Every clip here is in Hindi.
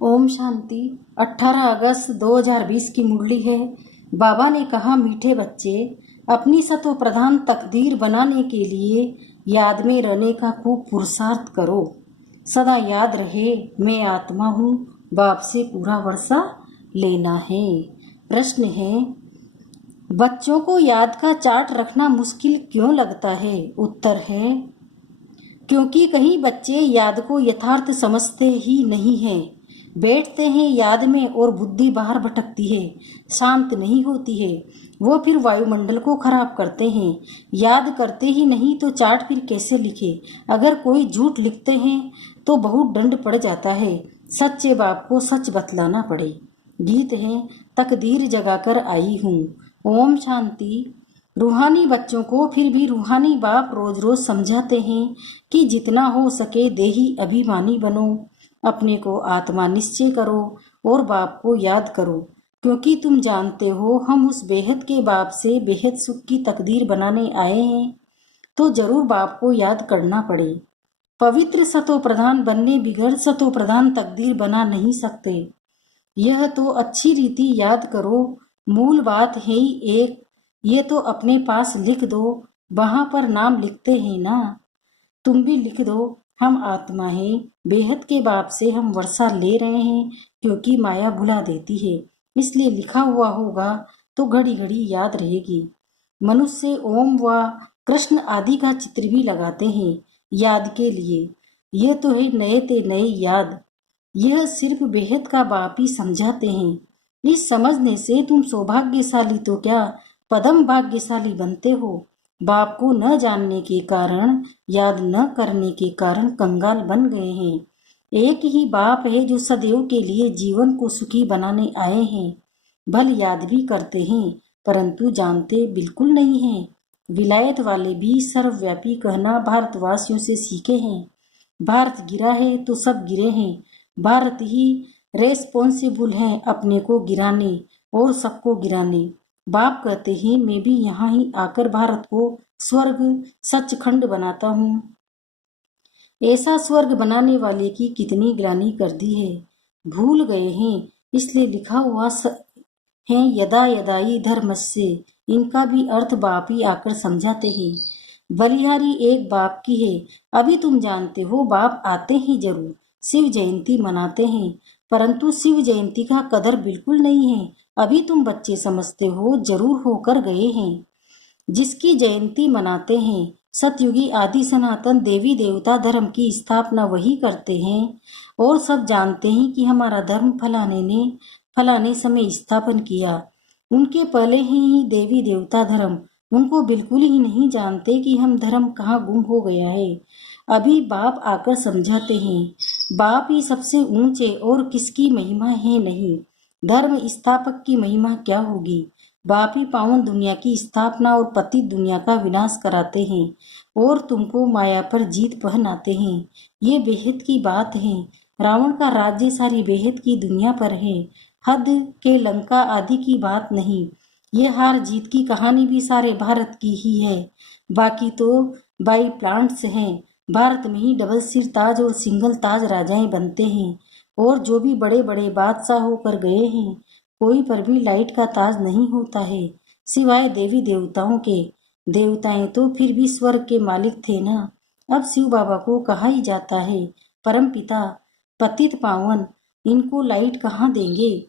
ओम शांति। 18 अगस्त 2020 की मुरली है। बाबा ने कहा, मीठे बच्चे, अपनी सतो प्रधान तकदीर बनाने के लिए याद में रहने का खूब पुरुषार्थ करो। सदा याद रहे, मैं आत्मा हूँ, बाप से पूरा वर्षा लेना है। प्रश्न है, बच्चों को याद का चार्ट रखना मुश्किल क्यों लगता है? उत्तर है, क्योंकि कहीं बच्चे याद को यथार्थ समझते ही नहीं हैं। बैठते हैं याद में और बुद्धि बाहर भटकती है, शांत नहीं होती है। वो फिर वायुमंडल को खराब करते हैं। याद करते ही नहीं तो चार्ट फिर कैसे लिखे? अगर कोई झूठ लिखते हैं तो बहुत दंड पड़ जाता है। सच्चे बाप को सच बतलाना पड़े। गीत है, तकदीर जगाकर आई हूँ। ओम शांति। रूहानी बच्चों को फिर भी रूहानी बाप रोज रोज समझाते हैं कि जितना हो सके देही अभिमानी बनो, अपने को आत्मा निश्चय करो और बाप को याद करो, क्योंकि तुम जानते हो हम उस बेहद के बाप से बेहद सुख की तकदीर बनाने आए हैं। तो जरूर बाप को याद करना पड़े। पवित्र सतो प्रधान बनने बिगड़ सतो प्रधान तकदीर बना नहीं सकते। यह तो अच्छी रीति याद करो। मूल बात है ही एक। ये तो अपने पास लिख दो, वहां पर नाम लिखते हैं ना। तुम भी लिख दो, हम आत्मा हैं, बेहद के बाप से हम वर्षा ले रहे हैं, क्योंकि माया भुला देती है। इसलिए लिखा हुआ होगा तो घड़ी घड़ी याद रहेगी। मनुष्य ओम व कृष्ण आदि का चित्र भी लगाते हैं याद के लिए। यह तो है नए ते नए याद। यह सिर्फ बेहद का बाप ही समझाते हैं। इस समझने से तुम सौभाग्यशाली तो क्या, पदम भाग्यशाली बनते हो। बाप को न जानने के कारण, याद न करने के कारण कंगाल बन गए हैं। एक ही बाप है जो सदैव के लिए जीवन को सुखी बनाने आए हैं। भल याद भी करते हैं, परंतु जानते बिल्कुल नहीं हैं। विलायत वाले भी सर्वव्यापी कहना भारतवासियों से सीखे हैं। भारत गिरा है तो सब गिरे हैं। भारत ही रेस्पॉन्सिबल है अपने को गिराने और सबको गिराने। बाप कहते हैं, मैं भी यहाँ ही आकर भारत को स्वर्ग सचखंड बनाता हूँ। ऐसा स्वर्ग बनाने वाले की कितनी ग्लानि कर दी है, भूल गए हैं। इसलिए लिखा हुआ है यदा यदाई धर्मस्य। इनका भी अर्थ बाप ही आकर समझाते हैं। बलिहारी एक बाप की है। अभी तुम जानते हो बाप आते ही जरूर, शिव जयंती मनाते हैं, परंतु शिव जयंती का कदर बिल्कुल नहीं है। अभी तुम बच्चे समझते हो, जरूर होकर गए हैं। जिसकी जयंती मनाते हैं, सतयुगी आदि सनातन देवी देवता धर्म की स्थापना वही करते हैं। और सब जानते हैं कि हमारा धर्म फलाने ने फलाने समय स्थापन किया। उनके पहले ही देवी देवता धर्म। उनको बिल्कुल ही नहीं जानते कि हम धर्म कहाँ गुम हो गया है। अभी बाप आकर समझाते हैं। बाप ही सबसे ऊंचे और किसकी महिमा है नहीं। धर्म स्थापक की महिमा क्या होगी। बाप ही पावन दुनिया की स्थापना और पतित दुनिया का विनाश कराते हैं और तुमको माया पर जीत पहनाते हैं। ये बेहद की बात है। रावण का राज्य सारी बेहद की दुनिया पर है, हद के लंका आदि की बात नहीं। ये हार जीत की कहानी भी सारे भारत की ही है। बाकी तो बाई प्लांट्स हैं। भारत में ही डबल सिर ताज और सिंगल ताज राजाएं बनते हैं। और जो भी बड़े बड़े बादशाह होकर गए हैं, कोई पर भी लाइट का ताज नहीं होता है, सिवाय देवी देवताओं के। देवताएं तो फिर भी स्वर्ग के मालिक थे ना। अब शिव बाबा को कहा ही जाता है परम पिता, पतित पावन। इनको लाइट कहाँ देंगे?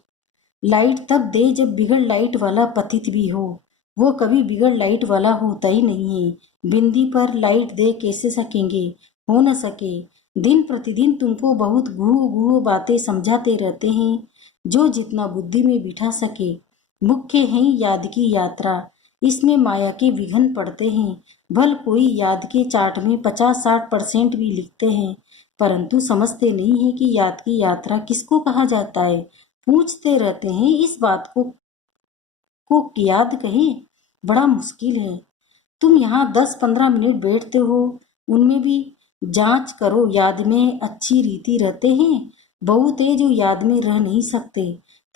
लाइट तब दे जब बिगड़ लाइट वाला पतित भी हो। वो कभी बिगड़ लाइट वाला होता ही नहीं है। बिंदी पर लाइट दे कैसे सकेंगे? हो न सके। दिन प्रतिदिन तुमको बहुत गुहू गुहू बातें समझाते रहते हैं, जो जितना बुद्धि में बिठा सके। मुख्य है याद की यात्रा। इसमें माया के विघ्न पड़ते हैं। भल कोई याद के चार्ट में 50-60% भी लिखते हैं, परंतु समझते नहीं है कि याद की यात्रा किसको कहा जाता है। पूछते रहते हैं इस बात को याद कहें, बड़ा मुश्किल है। तुम यहाँ 10-15 मिनट बैठते हो, उनमें भी जांच करो याद में अच्छी रीति रहते हैं। बहुत है जो याद में रह नहीं सकते,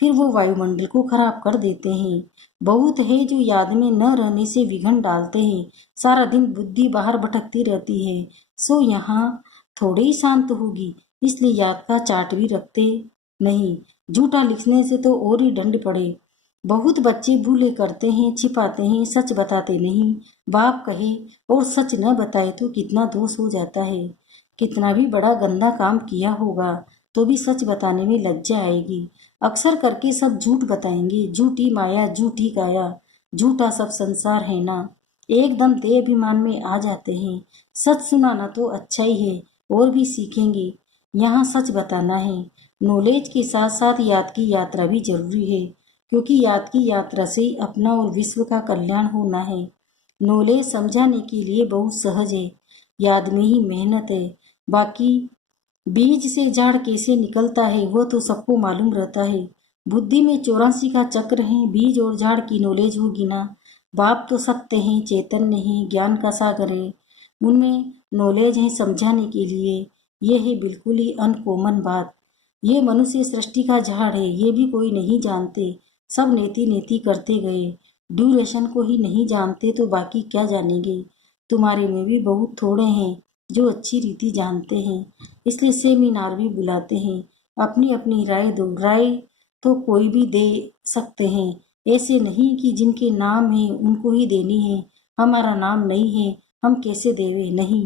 फिर वो वायुमंडल को खराब कर देते हैं। बहुत है जो याद में न रहने से विघ्न डालते हैं, सारा दिन बुद्धि बाहर भटकती रहती है। सो यहाँ थोड़ी ही शांत होगी, इसलिए याद का चार्ट भी रखते नहीं, झूठा लिखने से तो और ही दंड पड़े। बहुत बच्चे भूले करते हैं, छिपाते हैं, सच बताते नहीं। बाप कहे और सच न बताए तो कितना दोष हो जाता है। कितना भी बड़ा गंदा काम किया होगा तो भी सच बताने में लज्जा आएगी। अक्सर करके सब झूठ बताएंगे। झूठी माया, झूठी काया, झूठा सब संसार है ना। एकदम देह अभिमान में आ जाते हैं। सच सुनाना तो अच्छा ही है, और भी सीखेंगे। यहाँ सच बताना है। नॉलेज के साथ साथ याद की यात्रा भी जरूरी है, क्योंकि याद की यात्रा से अपना और विश्व का कल्याण होना है। नॉलेज समझाने के लिए बहुत सहज है, याद में ही मेहनत है। बाकी बीज से झाड़ कैसे निकलता है वो तो सबको मालूम रहता है। बुद्धि में 84 का चक्र है, बीज और झाड़ की नॉलेज होगी ना। बाप तो सत्य है, चैतन्य है, ज्ञान का सागर है। उनमें नॉलेज है समझाने के लिए। ये है बिल्कुल ही अनकॉमन बात। ये मनुष्य सृष्टि का झाड़ है, ये भी कोई नहीं जानते। सब नेति नेति करते गए, ड्यूरेशन को ही नहीं जानते तो बाकी क्या जानेंगे। तुम्हारे में भी बहुत थोड़े हैं जो अच्छी रीति जानते हैं, इसलिए सेमिनार भी बुलाते हैं। अपनी अपनी राय दो। राय तो कोई भी दे सकते हैं, ऐसे नहीं कि जिनके नाम है उनको ही देनी है। हमारा नाम नहीं है, हम कैसे देवे। नहीं,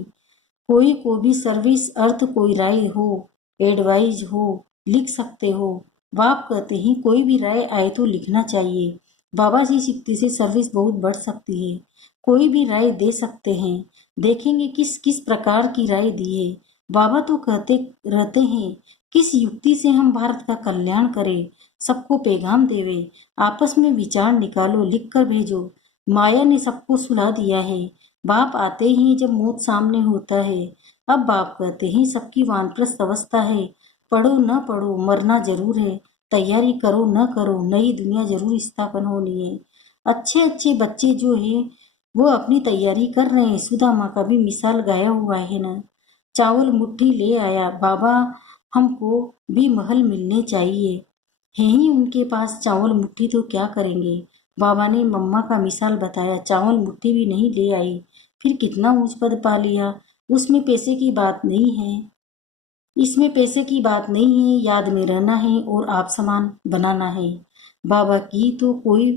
कोई को भी सर्विस अर्थ कोई राय हो, एडवाइज हो, लिख सकते हो। बाप कहते हैं कोई भी राय आए तो लिखना चाहिए। बाबा जी शिक्ति से सर्विस बहुत बढ़ सकती है। कोई भी राय दे सकते हैं। देखेंगे किस किस प्रकार की राय दी है। बाबा तो कहते रहते हैं किस युक्ति से हम भारत का कल्याण करें, सबको पैगाम देवे। आपस में विचार निकालो, लिख कर भेजो। माया ने सबको सुला दिया है। बाप आते ही जब मौत सामने होता है। अब बाप कहते हैं सबकी वानप्रस्थ अवस्था है। पढ़ो न पढ़ो, मरना जरूर है। तैयारी करो न करो, नई दुनिया जरूर स्थापन होनी है। अच्छे अच्छे बच्चे जो है वो अपनी तैयारी कर रहे हैं। सुदामा का भी मिसाल गाया हुआ है ना। चावल मुट्ठी ले आया बाबा, हमको भी महल मिलने चाहिए। है ही उनके पास चावल मुट्ठी तो क्या करेंगे। बाबा ने मम्मा का मिसाल बताया, चावल मुट्ठी भी नहीं ले आई, फिर कितना ऊंच पद पा लिया। उसमें पैसे की बात नहीं है, इसमें पैसे की बात नहीं है। याद में रहना है और आप समान बनाना है। बाबा की तो कोई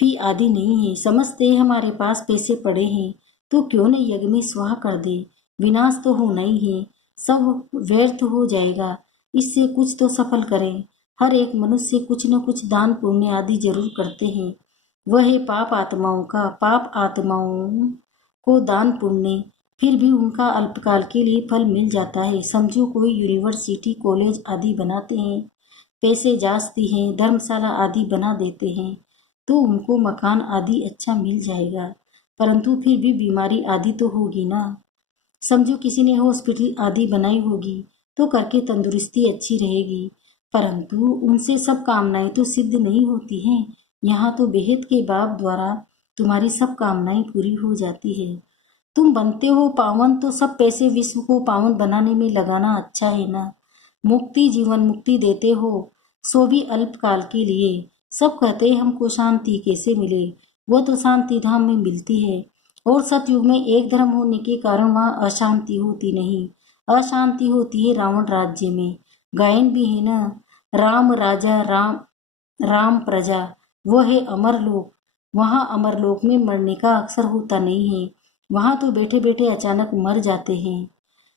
भी आदि नहीं है। समझते हैं हमारे पास पैसे पड़े हैं तो क्यों न यज्ञ में स्वाहा कर दे। विनाश तो होना ही है, सब व्यर्थ हो जाएगा। इससे कुछ तो सफल करें। हर एक मनुष्य कुछ न कुछ दान पुण्य आदि जरूर करते हैं। वह है पाप आत्माओं का। पाप आत्माओं को दान पुण्य, फिर भी उनका अल्पकाल के लिए फल मिल जाता है। समझो कोई यूनिवर्सिटी कॉलेज आदि बनाते हैं, पैसे जास्ती हैं, धर्मशाला आदि बना देते हैं तो उनको मकान आदि अच्छा मिल जाएगा, परंतु फिर भी बीमारी आदि तो होगी ना। समझो किसी ने हॉस्पिटल आदि बनाई होगी तो करके तंदुरुस्ती अच्छी रहेगी, परंतु उनसे सब कामनाएं तो सिद्ध नहीं होती हैं। यहाँ तो बेहद के बाप द्वारा तुम्हारी सब कामनाएं पूरी हो जाती है। तुम बनते हो पावन तो सब पैसे विश्व को पावन बनाने में लगाना अच्छा है ना। मुक्ति, जीवन मुक्ति देते हो, सो भी अल्पकाल के लिए। सब कहते हैं हमको शांति कैसे मिले, वो तो शांति धाम में मिलती है। और सतयुग में एक धर्म होने के कारण वहाँ अशांति होती नहीं। अशांति होती है रावण राज्य में। गायन भी है ना, राम राजा राम राम प्रजा, वो है अमरलोक। वहाँ अमरलोक में मरने का अक्सर होता नहीं है। वहाँ तो बैठे बैठे अचानक मर जाते हैं।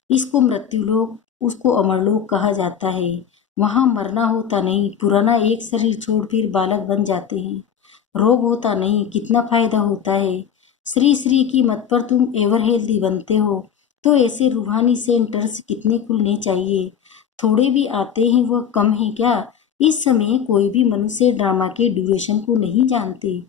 इसको मृत्युलोक, उसको अमरलोक कहा जाता है। वहाँ मरना होता नहीं, पुराना एक शरीर छोड़ फिर बालक बन जाते हैं। रोग होता नहीं, कितना फायदा होता है। श्री श्री की मत पर तुम एवर हेल्दी बनते हो तो ऐसे रूहानी सेंटर्स कितने खुलने चाहिए। थोड़े भी आते हैं वह कम है क्या। इस समय कोई भी मनुष्य ड्रामा के ड्यूरेशन को नहीं जानते।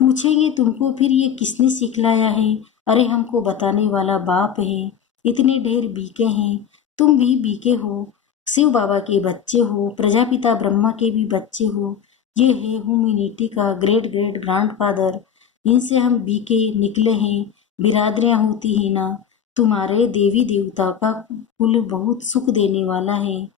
पूछेंगे तुमको फिर ये किसने सिखलाया है। अरे हमको बताने वाला बाप है। इतने ढेर बीके हैं, तुम भी बीके हो। शिव बाबा के बच्चे हो, प्रजापिता ब्रह्मा के भी बच्चे हो। ये है ह्यूमैनिटी का ग्रेट ग्रेट ग्रैंडफादर। इनसे हम बीके निकले हैं। बिरादरियां होती है ना। तुम्हारे देवी देवता का कुल बहुत सुख देने वाला है।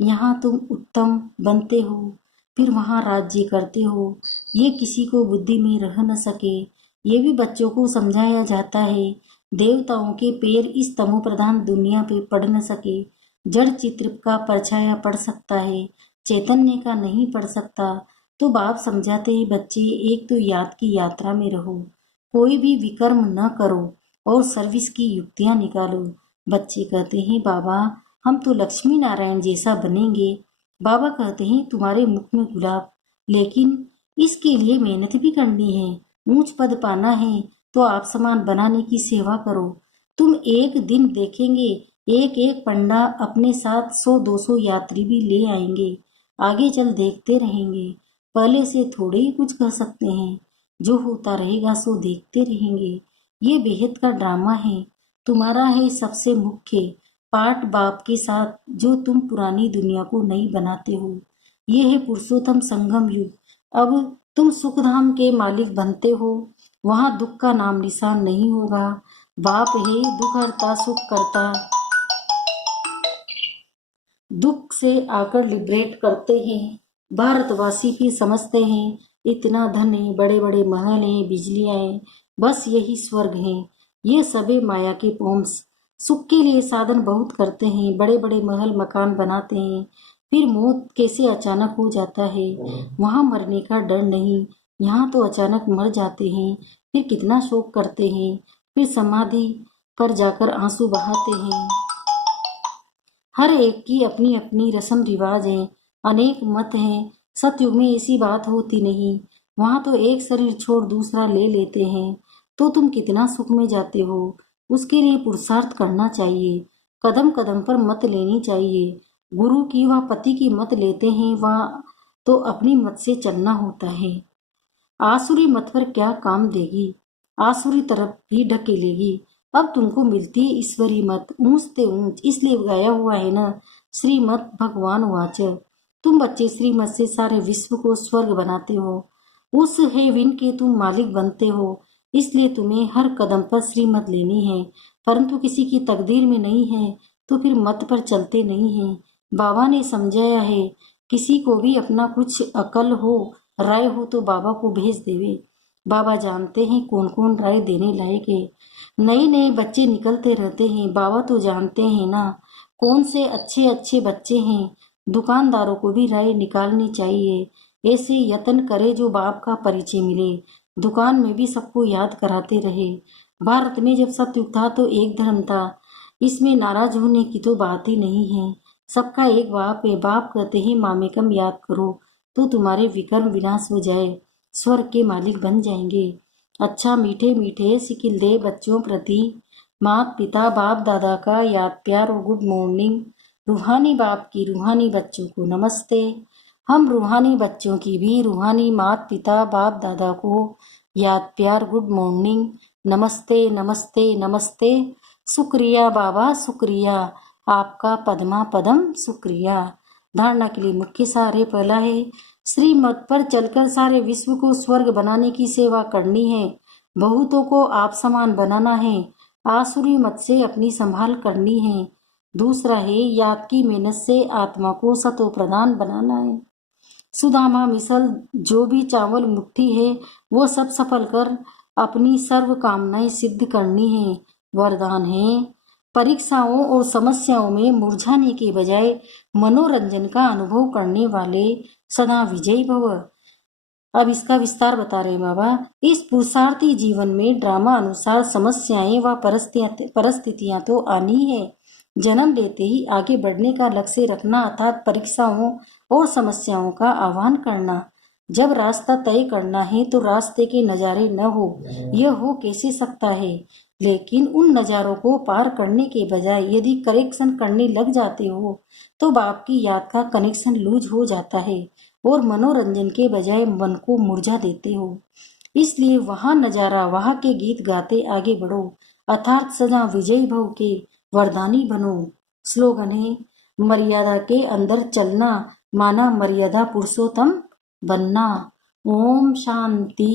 यहाँ तुम उत्तम बनते हो, फिर वहाँ राज्य करते हो। ये किसी को बुद्धि में रह न सके, ये भी बच्चों को समझाया जाता है। देवताओं के पैर इस तमो प्रधान दुनिया पे पड़ न सके। जड़ चित्र का परछाया पड़ सकता है, चैतन्य का नहीं पढ़ सकता। तो बाप समझाते हैं, बच्चे एक तो याद की यात्रा में रहो, कोई भी विकर्म न करो और सर्विस की युक्तियां निकालो। बच्चे कहते हैं, बाबा हम तो लक्ष्मी नारायण जैसा बनेंगे। बाबा कहते हैं, तुम्हारे मुख में गुलाब, लेकिन इसके लिए मेहनत भी करनी है। ऊंच पद पाना है तो आप समान बनाने की सेवा करो। तुम एक दिन देखेंगे एक एक पंडा अपने साथ 100-200 यात्री भी ले आएंगे। आगे चल देखते रहेंगे। पहले से थोड़े ही कुछ कह सकते हैं। जो होता रहेगा सो देखते रहेंगे। ये बेहद का ड्रामा है। तुम्हारा है सबसे मुख्य पाठ बाप के साथ, जो तुम पुरानी दुनिया को नहीं बनाते हो। ये है पुरुषोत्तम संगम युग। अब तुम सुखधाम के मालिक बनते हो। वहां दुख का नाम निशान नहीं होगा। बाप है दुख हरता सुख करता, दुख से आकर लिबरेट करते हैं। भारतवासी भी समझते हैं इतना धन है, बड़े बड़े महल हैं, बिजलियां हैं, बस यही स्वर्ग है। ये सभी माया के पॉम्स। सुख के लिए साधन बहुत करते हैं, बड़े बड़े महल मकान बनाते हैं, फिर मौत कैसे अचानक हो जाता है। वहां मरने का डर नहीं, यहाँ तो अचानक मर जाते हैं, फिर कितना शोक करते हैं, फिर समाधि पर जाकर आंसू बहाते हैं। हर एक की अपनी अपनी रस्म रिवाज है, अनेक मत हैं। सतयुग में ऐसी बात होती नहीं। वहां तो एक शरीर छोड़ दूसरा ले लेते हैं। तो तुम कितना सुख में जाते हो। उसके लिए पुरुषार्थ करना चाहिए। कदम कदम पर मत लेनी चाहिए। गुरु की व पति की मत लेते हैं, वह तो अपनी मत से चलना होता है। आसुरी मत पर क्या काम देगी, आसुरी तरफ भी ढकेलेगी। अब तुमको मिलती है ईश्वरी मत, ऊंचते ऊंच, इसलिए गाया हुआ है ना, श्रीमत भगवान वाच। तुम बच्चे श्रीमत से सारे विश्व को स्वर्ग बनाते हो। उस हेविन के तुम मालिक बनते हो। इसलिए तुम्हें हर कदम पर श्रीमत लेनी है, परंतु किसी की तकदीर में नहीं है तो फिर मत पर चलते नहीं है। बाबा ने समझाया है, किसी को भी अपना कुछ अकल हो, राय हो तो बाबा को भेज देवे। बाबा जानते हैं कौन कौन राय देने लायक है। नए नए बच्चे निकलते रहते हैं, बाबा तो जानते हैं ना कौन से अच्छे अच्छे बच्चे हैं। दुकानदारों को भी राय निकालनी चाहिए। ऐसे यत्न करे जो बाप का परिचय मिले। दुकान में भी सबको याद कराते रहे। भारत में जब सतयुग था तो एक धर्म था, इसमें नाराज होने की तो बात ही नहीं है। सबका एक बाप है। बाप कहते हैं मामेकम याद करो तो तुम्हारे विकर्म विनाश हो जाए, स्वर्ग के मालिक बन जाएंगे। अच्छा मीठे मीठे सिकिल दे बच्चों प्रति माता पिता बाप दादा का याद प्यार और गुड मॉर्निंग। रूहानी बाप की रूहानी बच्चों को नमस्ते। हम रूहानी बच्चों की भी रूहानी माता पिता बाप दादा को याद प्यार गुड मॉर्निंग, नमस्ते नमस्ते नमस्ते। शुक्रिया बाबा शुक्रिया, आपका पद्मा पदम शुक्रिया। धारणा के लिए मुख्य सार है, पहला है श्रीमत पर चलकर सारे विश्व को स्वर्ग बनाने की सेवा करनी है। बहुतों को आप समान बनाना है। आसुरी मत से अपनी संभाल करनी है। दूसरा है याद की मेहनत से आत्मा को सतो प्रधान बनाना है। सुदामा मिसल जो भी चावल मुट्ठी है वो सब सफल कर अपनी सर्व कामनाएं सिद्ध करनी है। वरदान है परीक्षाओं और समस्याओं में मुरझाने के बजाय मनोरंजन का अनुभव करने वाले सदा विजयी भव। अब इसका विस्तार बता रहे बाबा। इस पुरुषार्थी जीवन में ड्रामा अनुसार समस्याएं व परिस्थितियां तो आनी है। जन्म लेते ही आगे बढ़ने का लक्ष्य रखना, अर्थात परीक्षाओं और समस्याओं का आह्वान करना। जब रास्ता तय करना है तो रास्ते के नज़ारे न हो, यह हो कैसे सकता है। लेकिन उन नज़ारों को पार करने के बजाय यदि करेक्शन करने लग जाते हो तो बाप की याद का कनेक्शन लूज हो जाता है और मनोरंजन के बजाय मन को मुरझा देते हो। इसलिए वहाँ नजारा, वहाँ के गीत गाते आगे बढ़ो, अर्थात सदा विजयी भव के वरदानी बनो। स्लोगन है मर्यादा के अंदर चलना, माना मर्यादा पुरुषोत्तम बनना। ओम शांति।